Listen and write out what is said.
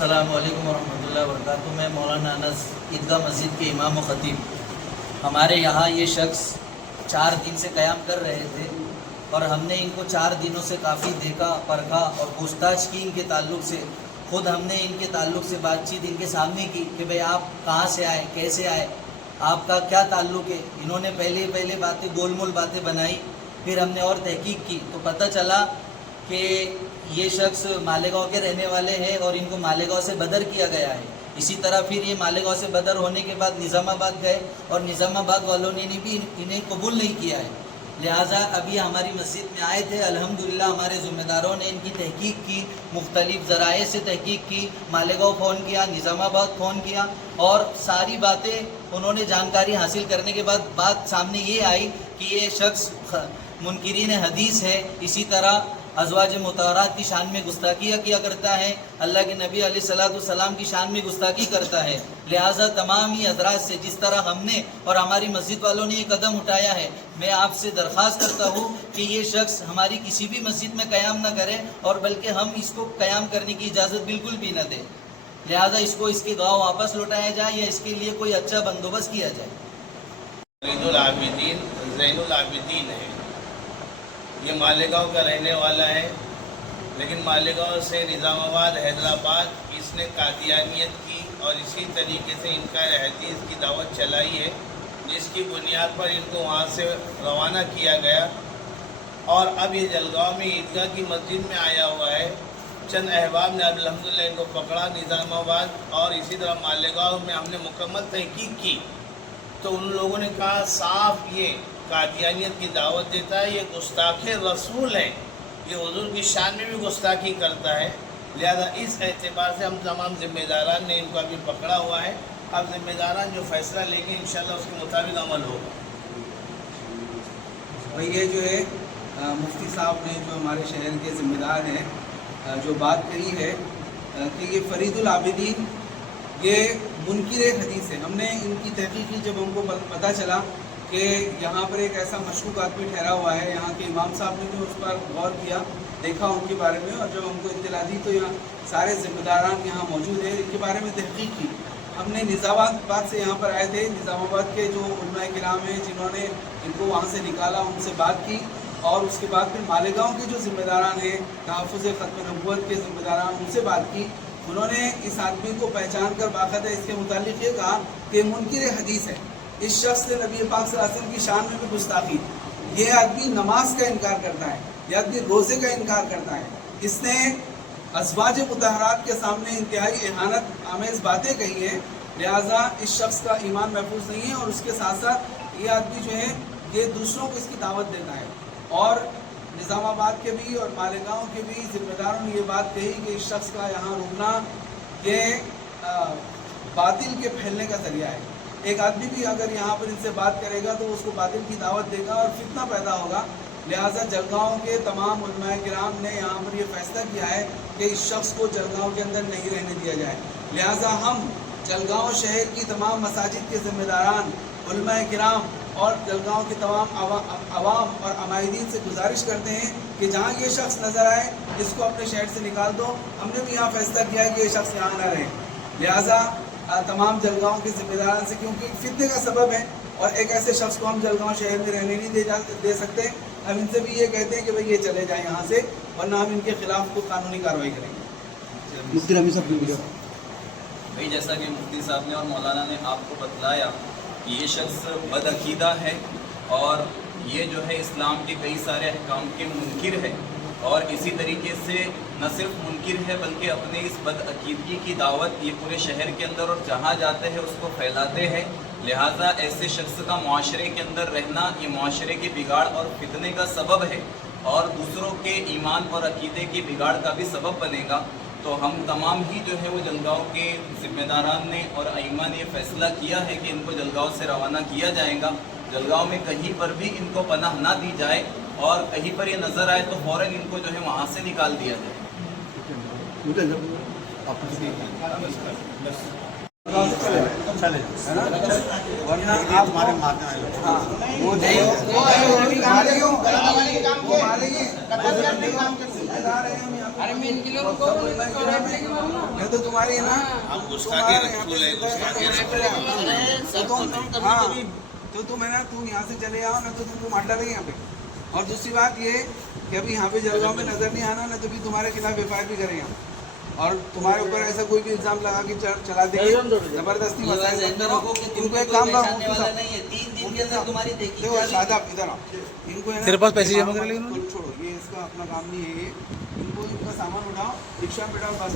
अस्सलामु अलैकुम वरहमतुल्लाहि वबरकातुहू। मैं मौलाना अनस ईदगाह मस्जिद के इमाम व ख़तीब। हमारे यहाँ ये शख्स 4 दिन से क़याम कर रहे थे और हमने इनको 4 दिनों से काफ़ी देखा, परखा और पूछताछ की इनके ताल्लुक़ से। ख़ुद हमने इनके ताल्लुक़ से बातचीत इनके सामने की कि भाई आप कहाँ से आए, कैसे आए, आपका क्या ताल्लुक़ है। इन्होंने पहले बातें गोलमोल बातें बनाई। फिर हमने और तहकीक की तो पता चला कि ये शख्स मालेगांव के रहने वाले हैं और इनको मालेगांव से बदर किया गया है। इसी तरह फिर ये मालेगांव से बदर होने के बाद निज़ामाबाद गए और निज़ामाबाद वालों ने भी इन्हें कबूल नहीं किया है। लिहाजा अभी हमारी मस्जिद में आए थे। अल्हम्दुलिल्लाह हमारे ज़िम्मेदारों ने इनकी तहकीक की, मुख्तलिफ़ ज़राए से तहकीक की, मालेगांव फ़ोन किया, निज़ामाबाद फ़ोन किया और सारी बातें उन्होंने जानकारी हासिल करने के बाद बात सामने ये आई कि ये शख्स मुनकिरीन हदीस है। इसी तरह अज़वाज मुतहरात की शान में गुस्ताखियाँ किया करता है, अल्लाह के नबी अलैहिस्सलाम की शान में गुस्ताखी करता है। लिहाजा तमाम ही हज़रात से जिस तरह हमने और हमारी मस्जिद वालों ने ये कदम उठाया है, मैं आपसे दरख्वास्त करता हूँ कि ये शख्स हमारी किसी भी मस्जिद में क़याम न करे और बल्कि हम इसको क़याम करने की इजाज़त बिल्कुल भी न दें। लिहाजा इसको इसके गाँव वापस लौटाया जाए या इसके लिए कोई अच्छा बंदोबस्त किया जाए। फरीदुल आबिदीन ज़ैनुल आबिदीन है। ये मालेगांव का रहने वाला है, लेकिन मालेगांव से निज़ामाबाद, हैदराबाद इसने कादियानियत की और इसी तरीके से इनका हदीस की दावत चलाई है, जिसकी बुनियाद पर इनको वहाँ से रवाना किया गया और अब ये जलगांव में ईदगाह की मस्जिद में आया हुआ है। चंद अहबाब ने अल्हम्दुलिल्लाह इनको पकड़ा निज़ामाबाद और इसी तरह मालेगांव में हमने मुकम्मल तहकीक की तो उन लोगों ने कहा साफ ये कादियानियत की दावत देता है, ये गुस्ताख रसूल है, ये हुजूर की शान में भी गुस्ताखी करता है। लिहाजा इस एतबार से हम तमाम ज़िम्मेदारान ने इनको अभी पकड़ा हुआ है। अब ज़िम्मेदारान जो फैसला लेंगे इंशाअल्लाह उसके मुताबिक अमल होगा। भाई ये जो है मुफ्ती साहब ने जो हमारे शहर के ज़िम्मेदार हैं जो बात कही है कि ये फरीदुल आबिदीन ये मुनकिर हदीस है। हमने इनकी तहकीक की, जब हमको पता चला कि यहाँ पर एक ऐसा मशकूक आदमी ठहरा हुआ है, यहाँ के इमाम साहब ने भी उस पर गौर किया, देखा उनके बारे में और जब हमको इत्तला दी तो यहाँ सारे ज़िम्मेदारान यहाँ मौजूद हैं, इनके बारे में तहकीक की। हमने निज़ामाबाद से यहाँ पर आए थे। निज़ामाबाद के जो उलमा किराम हैं जिन्होंने इनको वहाँ से निकाला, उनसे बात की और उसके बाद फिर मालेगांव के जो ज़िम्मेदारान हैं, तहफ़्फ़ुज़ ख़त्म नबुव्वत के ज़िम्मेदारान, उनसे बात की। उन्होंने इस आदमी को पहचान कर बाकायदा इसके मुतालिक ये कहा कि मुनकिर हदीस है, इस शख्स ने नबी पाक सल्लल्लाहु अलैहि वसल्लम की शान में भी गुस्ताखी। ये आदमी नमाज का इनकार करता है, ये आदमी रोज़े का इनकार करता है, इसने अज़वाज मुतहरात के सामने इंतहाई एहानत आमेज़ बातें कही हैं। लिहाजा इस शख्स का ईमान महफूज नहीं है और उसके साथ साथ ये आदमी जो है ये दूसरों को इसकी दावत देता है। और निज़ामाबाद के भी और मालेगांव के भी ज़िम्मेदारों ने ये बात कही कि इस शख्स का यहाँ रुकना ये बातिल के फैलने का ज़रिया है। एक आदमी भी अगर यहाँ पर इनसे बात करेगा तो उसको बातिल की दावत देगा और फितना पैदा होगा। लिहाजा जलगांव के तमाम उलमा किराम ने यहाँ पर ये फैसला किया है कि इस शख्स को जलगांव के अंदर नहीं रहने दिया जाए। लिहाजा हम जलगांव शहर की तमाम मसाजिद के ज़िम्मेदारान, उलमा किराम और जलगांव के तमाम अवाम और अमायदीन से गुजारिश करते हैं कि जहाँ ये शख्स नज़र आए इसको अपने शहर से निकाल दो। हमने भी यहाँ फैसला किया है कि ये शख्स यहाँ ना रहे। लिहाजा तमाम जलगांव के ज़िम्मेदारान से, क्योंकि फितने का सबब है और एक ऐसे शख्स को हम जलगांव शहर में रहने नहीं दे सकते। हम इनसे भी ये कहते हैं कि भाई ये चले जाएं यहाँ से, वरना हम इनके खिलाफ को कानूनी कार्रवाई करेंगे। मुफ्ती रमी साहब भाई जैसा कि मुफ्ती साहब ने और मौलाना ने आपको बतलाया कि ये शख्स बदअकीदा है और ये जो है इस्लाम के कई सारे अहकाम के मुनकिर है और इसी तरीके से न सिर्फ मुनकिर है बल्कि अपने इस बदअकीदगी की दावत ये पूरे शहर के अंदर और जहाँ जाते हैं उसको फैलाते हैं। लिहाजा ऐसे शख्स का मुआशरे के अंदर रहना ये मुआशरे के बिगाड़ और फितने का सबब है और दूसरों के ईमान और अकीदे के बिगाड़ का भी सबब बनेगा। तो हम तमाम ही जो है वो जलगांव के ज़िम्मेदारान ने और अइम्मा ने फैसला किया है कि इनको जलगांव से रवाना किया जाएगा। जलगांव में कहीं पर भी इनको पनाह ना दी जाए और कहीं पर ये नज़र आए तो फ़ौरन इनको जो है वहाँ से निकाल दिया जाए। है ना? वरना आप हमारे मारने वाले लोग। हाँ वो मारेंगे वो मारेंगे मैं तो तुम्हारी है ना हम गुस्ताखी रसूल है, गुस्ताखी रसूल है। हाँ तो तुम है ना तुम यहाँ से चले आओ ना तो तुमको मार डालेंगे यहाँ पे। और दूसरी बात ये कि अभी यहाँ पे जलगांव में नजर नहीं आना ना तो भी तुम्हारे खिलाफ एफआईआर भी करेंगे हम। और तुम्हारे ऊपर ऐसा कोई भी इल्जाम लगा के चला देंगे जबरदस्ती ये मसाइल ज़हन में करो। रखो कि इनको तुमको एक कोई काम करो पहचानने मुफ्ती वाला साहब, नहीं है 3 दिन के अंदर तुम्हारी देखी देखो शादाब इधर आओ। इनको है ना तेरे पास पैसे जमा कर लिए छोड़ो ये इसका अपना काम नहीं है ये। इनको इनका सामान उठाओ रिक्शा में बैठाओ बस